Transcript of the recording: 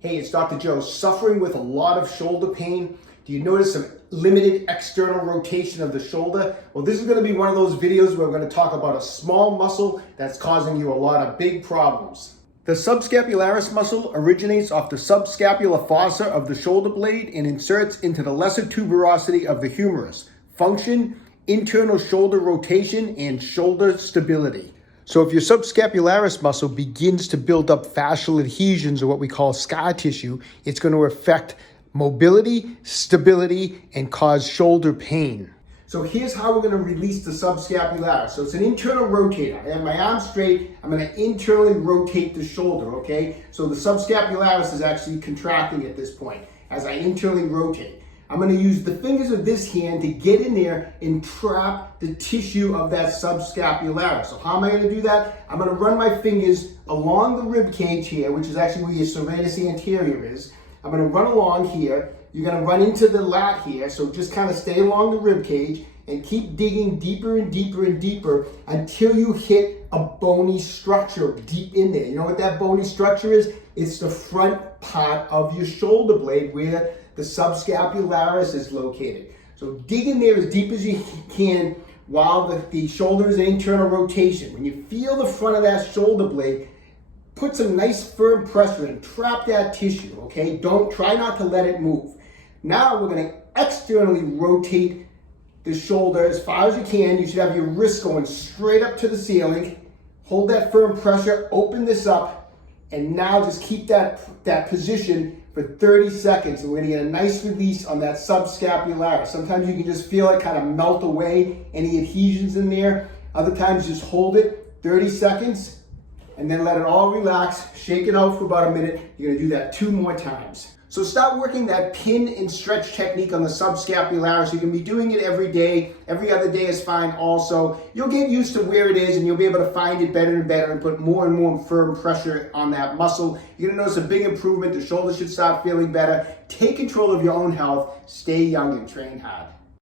Hey, it's Dr. Joe. Suffering with a lot of shoulder pain? Do you notice some limited external rotation of the shoulder? Well, this is going to be one of those videos where we're going to talk about a small muscle that's causing you a lot of big problems. The subscapularis muscle originates off the subscapular fossa of the shoulder blade and inserts into the lesser tuberosity of the humerus. Function: internal shoulder rotation and shoulder stability. So if your subscapularis muscle begins to build up fascial adhesions, or what we call scar tissue, it's going to affect mobility, stability, and cause shoulder pain. So here's how we're going to release the subscapularis. So it's an internal rotator. I have my arm straight. I'm going to internally rotate the shoulder, okay? So the subscapularis is actually contracting at this point as I internally rotate. I'm going to use the fingers of this hand to get in there and trap the tissue of that subscapularis. So how am I going to do that? I'm going to run my fingers along the rib cage here, which is actually where your serratus anterior is. I'm going to run along here. You're going to run into the lat here, so just kind of stay along the rib cage and keep digging deeper and deeper and deeper until you hit a bony structure deep in there. You know what that bony structure is? It's the front part of your shoulder blade where the subscapularis is located. So dig in there as deep as you can while the shoulder is in internal rotation. When you feel the front of that shoulder blade, put some nice firm pressure and trap that tissue, okay? Try not to let it move. Now we're going to externally rotate the shoulder as far as you can. You should have your wrist going straight up to the ceiling. Hold that firm pressure, open this up, and now just keep that position for 30 seconds. And we're going to get a nice release on that subscapularis. Sometimes you can just feel it kind of melt away, any adhesions in there. Other times just hold it 30 seconds and then let it all relax. Shake it out for about a minute. You're going to do that 2 more times. So start working that pin and stretch technique on the subscapularis. You can be doing it every day. Every other day is fine also. You'll get used to where it is and you'll be able to find it better and better and put more and more firm pressure on that muscle. You're gonna notice a big improvement. The shoulder should start feeling better. Take control of your own health. Stay young and train hard.